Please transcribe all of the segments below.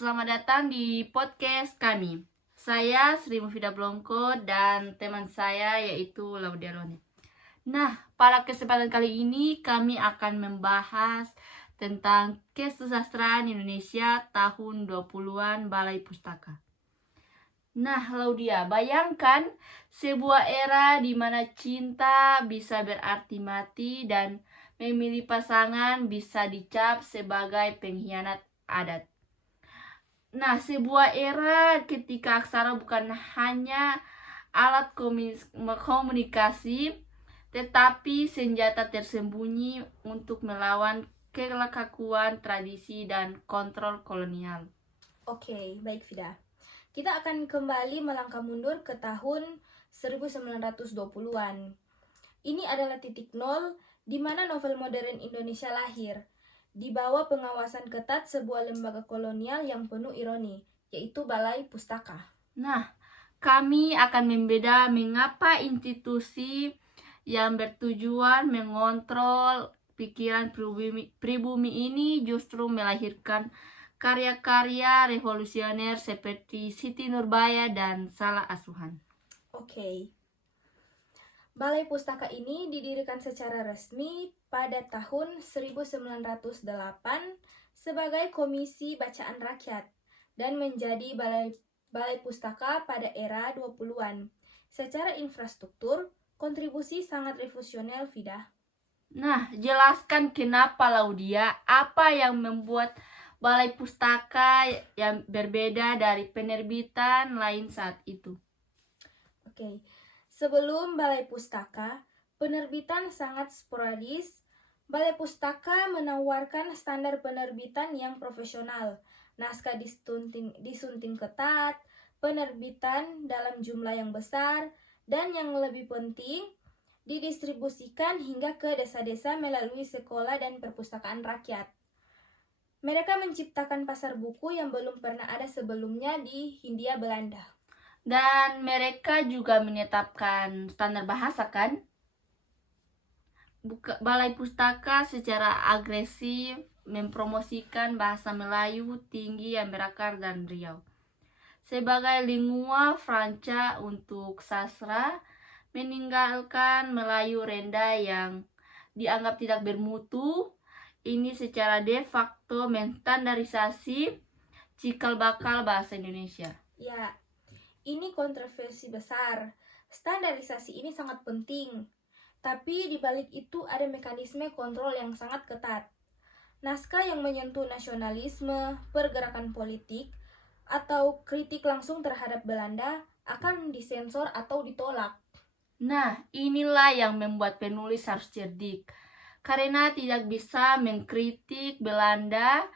selamat datang di podcast kami. Saya Sri Mufidah Blongko dan teman saya yaitu Laudia Lone. Nah, pada kesempatan kali ini kami akan membahas tentang Kesusastraan Indonesia tahun 20-an Balai Pustaka. Nah, Laudia, bayangkan sebuah era di mana cinta bisa berarti mati dan memilih pasangan bisa dicap sebagai pengkhianat adat. Nah, sebuah era ketika aksara bukan hanya alat komunikasi, tetapi senjata tersembunyi untuk melawan kekakuan tradisi dan kontrol kolonial. Oke, baik Vida. Kita akan kembali melangkah mundur ke tahun 1920-an. Ini adalah titik nol di mana novel modern Indonesia lahir, di bawah pengawasan ketat sebuah lembaga kolonial yang penuh ironi, yaitu Balai Pustaka. Nah, kami akan membeda mengapa institusi yang bertujuan mengontrol pikiran pribumi ini justru melahirkan karya-karya revolusioner seperti Siti Nurbaya dan Salah Asuhan. Oke. Balai Pustaka ini didirikan secara resmi pada tahun 1908 sebagai Komisi Bacaan Rakyat dan menjadi Balai Pustaka pada era 20-an. Secara infrastruktur, kontribusi sangat revolusioner, Vida. Nah, jelaskan kenapa Laudia, apa yang membuat Balai Pustaka yang berbeda dari penerbitan lain saat itu? Oke. Sebelum Balai Pustaka, penerbitan sangat sporadis. Balai Pustaka menawarkan standar penerbitan yang profesional, naskah disunting ketat, penerbitan dalam jumlah yang besar, dan yang lebih penting, didistribusikan hingga ke desa-desa melalui sekolah dan perpustakaan rakyat. Mereka menciptakan pasar buku yang belum pernah ada sebelumnya di Hindia Belanda. Dan mereka juga menetapkan standar bahasa kan? Balai Pustaka secara agresif mempromosikan bahasa Melayu tinggi yang berakar dan Riau. Sebagai lingua franca untuk sastra, meninggalkan Melayu rendah yang dianggap tidak bermutu, ini secara de facto menstandarisasi cikal bakal bahasa Indonesia. Ya, ini kontroversi besar. Standarisasi ini sangat penting. Tapi di balik itu ada mekanisme kontrol yang sangat ketat. Naskah yang menyentuh nasionalisme, pergerakan politik, atau kritik langsung terhadap Belanda akan disensor atau ditolak. Nah, inilah yang membuat penulis harus cerdik. Karena tidak bisa mengkritik Belanda,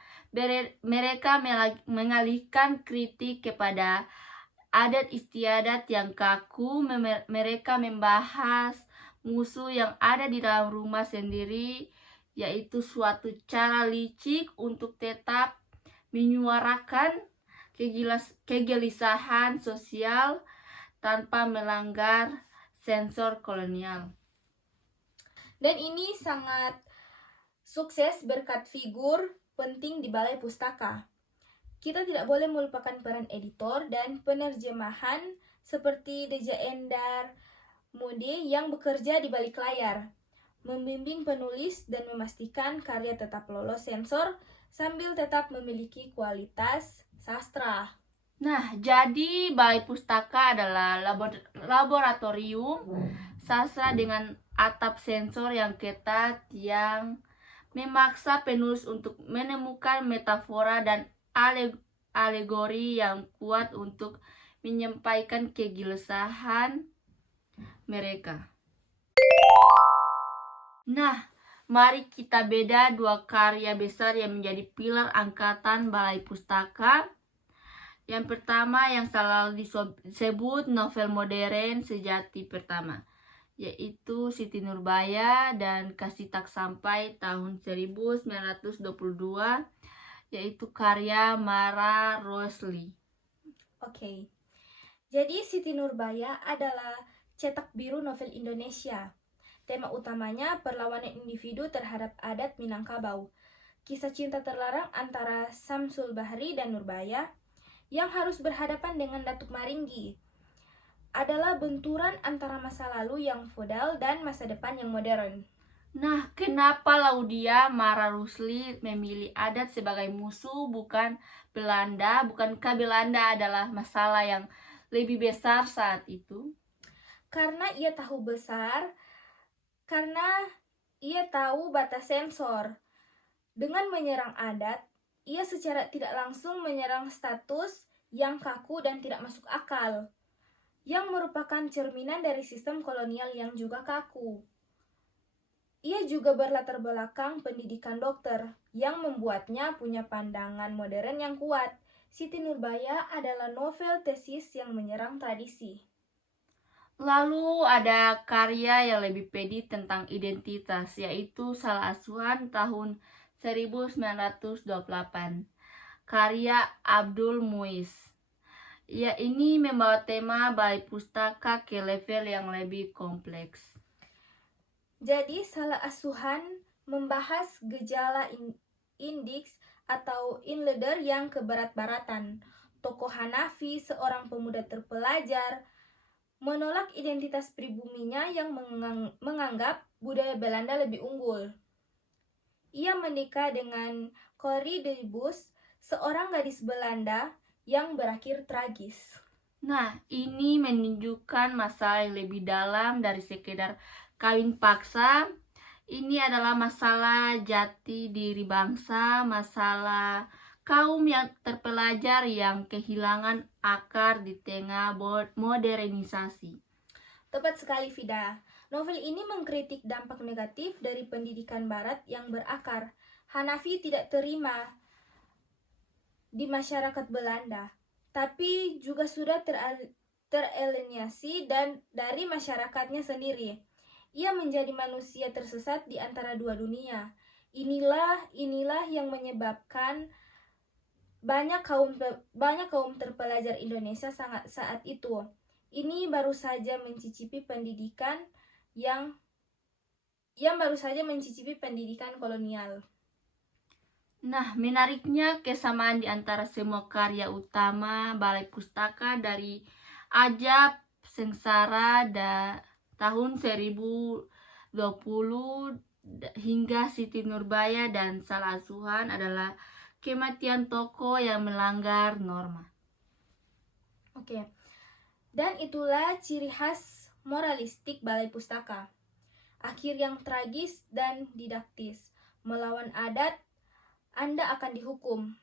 mereka mengalihkan kritik kepada adat istiadat yang kaku. Mereka membahas musuh yang ada di dalam rumah sendiri, yaitu suatu cara licik untuk tetap menyuarakan kegelisahan sosial tanpa melanggar sensor kolonial. Dan ini sangat sukses berkat figur penting di Balai Pustaka. Kita tidak boleh melupakan peran editor dan penerjemahan seperti Deja Endar Mode yang bekerja di balik layar, membimbing penulis dan memastikan karya tetap lolos sensor sambil tetap memiliki kualitas sastra. Nah, jadi Balai Pustaka adalah laboratorium sastra dengan atap sensor yang ketat yang memaksa penulis untuk menemukan metafora dan alegori yang kuat untuk menyampaikan kegelisahan mereka. Nah, mari kita beda dua karya besar yang menjadi pilar angkatan Balai Pustaka. Yang pertama yang selalu disebut novel modern sejati pertama, yaitu Siti Nurbaya dan Kasih Tak Sampai tahun 1922, yaitu karya Mara Rosli. Oke. Jadi Siti Nurbaya adalah cetak biru novel Indonesia. Tema utamanya perlawanan individu terhadap adat Minangkabau. kisah cinta terlarang antara Samsul Bahri dan Nurbaya yang harus berhadapan dengan Datuk Maringgi adalah benturan antara masa lalu yang feodal dan masa depan yang modern. Nah, kenapa Laudia Mara Rusli memilih adat sebagai musuh bukan Belanda? Bukankah Belanda adalah masalah yang lebih besar saat itu? Karena ia tahu batas sensor. Dengan menyerang adat, ia secara tidak langsung menyerang status yang kaku dan tidak masuk akal, yang merupakan cerminan dari sistem kolonial yang juga kaku. Ia juga berlatar belakang pendidikan dokter, yang membuatnya punya pandangan modern yang kuat. Siti Nurbaya adalah novel tesis yang menyerang tradisi. Lalu ada karya yang lebih pede tentang identitas, yaitu Salah Asuhan tahun 1928, karya Abdul Muiz. Ya, ini membawa tema balai pustaka ke level yang lebih kompleks. Jadi, Salah Asuhan membahas gejala indeks atau inleder yang keberat-baratan. Tokoh Hanafi, seorang pemuda terpelajar, menolak identitas pribuminya yang menganggap budaya Belanda lebih unggul. Ia menikah dengan Corrie de Bus, seorang gadis Belanda yang berakhir tragis. Nah, ini menunjukkan masalah yang lebih dalam dari sekedar kawin paksa. Ini adalah masalah jati diri bangsa, masalah kaum yang terpelajar yang kehilangan akar di tengah modernisasi. Tepat sekali, Vida. Novel ini mengkritik dampak negatif dari pendidikan barat yang berakar. Hanafi tidak terima di masyarakat Belanda, tapi juga sudah teralienasi dan dari masyarakatnya sendiri. Ia menjadi manusia tersesat di antara dua dunia. Inilah yang menyebabkan banyak kaum terpelajar Indonesia saat itu. Ini baru saja mencicipi pendidikan yang baru saja mencicipi pendidikan kolonial. Nah, menariknya kesamaan di antara semua karya utama Balai Pustaka dari Ajab Sengsara tahun 1020 hingga Siti Nurbaya dan Salah Asuhan adalah kematian tokoh yang melanggar norma. Oke. Dan itulah ciri khas moralistik Balai Pustaka. Akhir yang tragis dan didaktis. Melawan adat, Anda akan dihukum.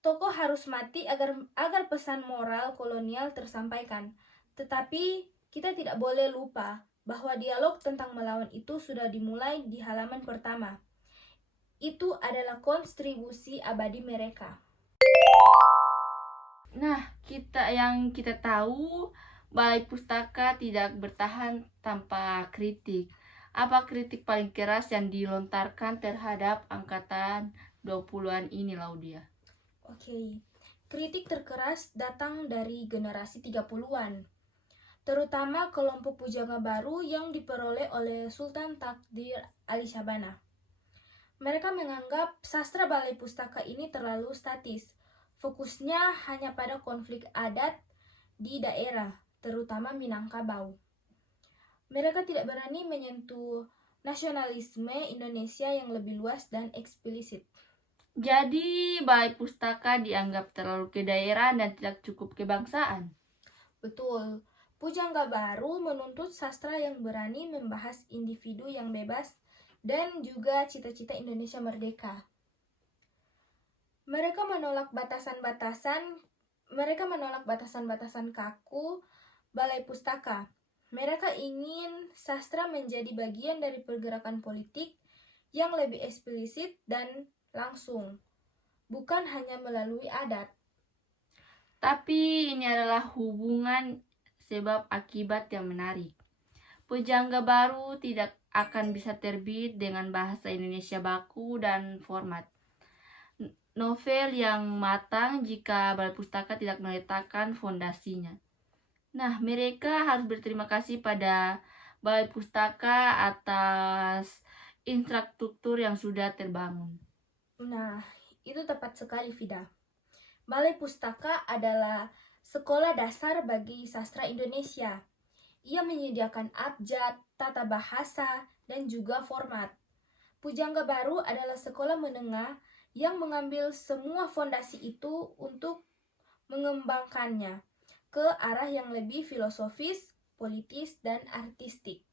Tokoh harus mati agar pesan moral kolonial tersampaikan. Tetapi kita tidak boleh lupa bahwa dialog tentang melawan itu sudah dimulai di halaman pertama. Itu adalah kontribusi abadi mereka. Nah, kita tahu Balai Pustaka tidak bertahan tanpa kritik. Apa kritik paling keras yang dilontarkan terhadap angkatan 20-an ini, Laudia? Oke. Kritik terkeras datang dari generasi 30-an. Terutama kelompok pujangga baru yang diperoleh oleh Sultan Takdir Ali Syabana. Mereka menganggap sastra Balai Pustaka ini terlalu statis. Fokusnya hanya pada konflik adat di daerah, terutama Minangkabau. Mereka tidak berani menyentuh nasionalisme Indonesia yang lebih luas dan eksplisit. Jadi, Balai Pustaka dianggap terlalu kedaerahan dan tidak cukup kebangsaan. Betul. Pujangga baru menuntut sastra yang berani membahas individu yang bebas dan juga cita-cita Indonesia merdeka. Mereka menolak batasan-batasan kaku Balai Pustaka. Mereka ingin sastra menjadi bagian dari pergerakan politik yang lebih eksplisit dan langsung, bukan hanya melalui adat. Tapi ini adalah hubungan sebab akibat yang menarik. Pujangga baru tidak akan bisa terbit dengan bahasa Indonesia baku dan format novel yang matang jika Balai Pustaka tidak meletakkan fondasinya. Nah, mereka harus berterima kasih pada Balai Pustaka atas infrastruktur yang sudah terbangun. Nah, itu tepat sekali, Vida. Balai Pustaka adalah sekolah dasar bagi sastra Indonesia. Ia menyediakan abjad, tata bahasa, dan juga format. Pujangga Baru adalah sekolah menengah yang mengambil semua fondasi itu untuk mengembangkannya ke arah yang lebih filosofis, politis, dan artistik.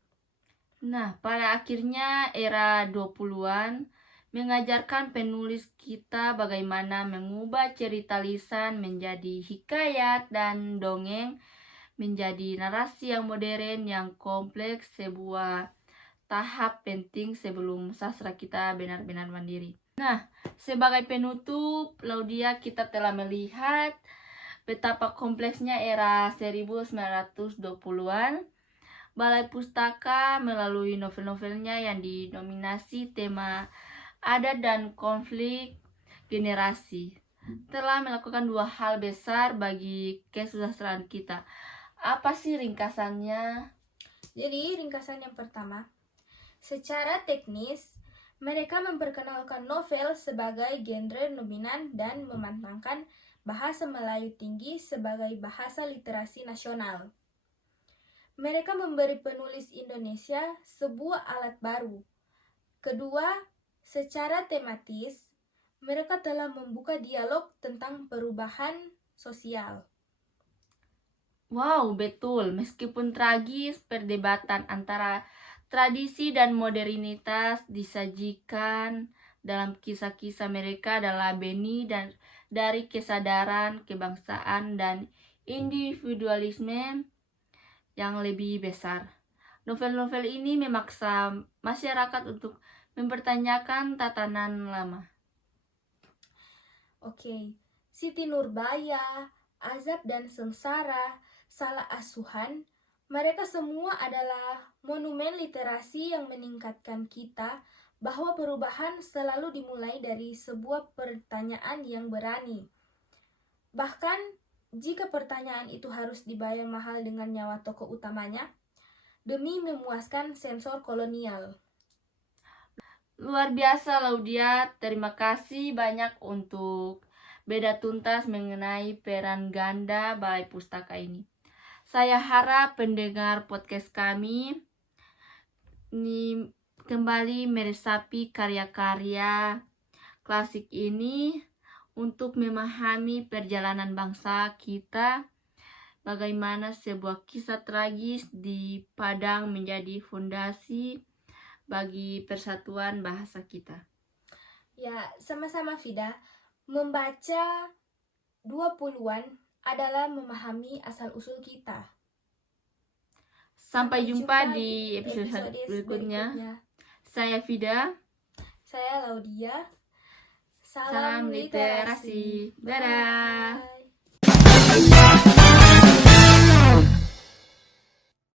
Nah, pada akhirnya era 20-an mengajarkan penulis kita bagaimana mengubah cerita lisan menjadi hikayat dan dongeng menjadi narasi yang modern yang kompleks, sebuah tahap penting sebelum sastra kita benar-benar mandiri. Nah, sebagai penutup, Laudia, kita telah melihat betapa kompleksnya era 1920-an. Balai Pustaka melalui novel-novelnya yang didominasi tema adat dan konflik generasi telah melakukan dua hal besar bagi kesusastraan kita. Apa sih ringkasannya? Jadi, ringkasan yang pertama, secara teknis, mereka memperkenalkan novel sebagai genre dominan dan memantangkan bahasa Melayu tinggi sebagai bahasa literasi nasional. Mereka memberi penulis Indonesia sebuah alat baru. Kedua, secara tematis, mereka telah membuka dialog tentang perubahan sosial. Wow, betul. Meskipun tragis, perdebatan antara tradisi dan modernitas disajikan dalam kisah-kisah mereka adalah benih dan dari kesadaran, kebangsaan, dan individualisme yang lebih besar. Novel-novel ini memaksa masyarakat untuk mempertanyakan tatanan lama. Oke, Siti Nurbaya, Azab dan Sengsara, Salah Asuhan, mereka semua adalah monumen literasi yang mengingatkan kita bahwa perubahan selalu dimulai dari sebuah pertanyaan yang berani. Bahkan, jika pertanyaan itu harus dibayar mahal dengan nyawa tokoh utamanya, demi memuaskan sensor kolonial. Luar biasa, Laudia. Terima kasih banyak untuk beda tuntas mengenai peran ganda Balai Pustaka ini. Saya harap pendengar podcast kami ini kembali meresapi karya-karya klasik ini untuk memahami perjalanan bangsa kita, bagaimana sebuah kisah tragis di Padang menjadi fondasi bagi persatuan bahasa kita. Ya, sama-sama Vida. Membaca 20-an adalah memahami asal-usul kita. Sampai jumpa di episode berikutnya. Saya Vida. Saya Laudia. Salam literasi. Dadah. Bye.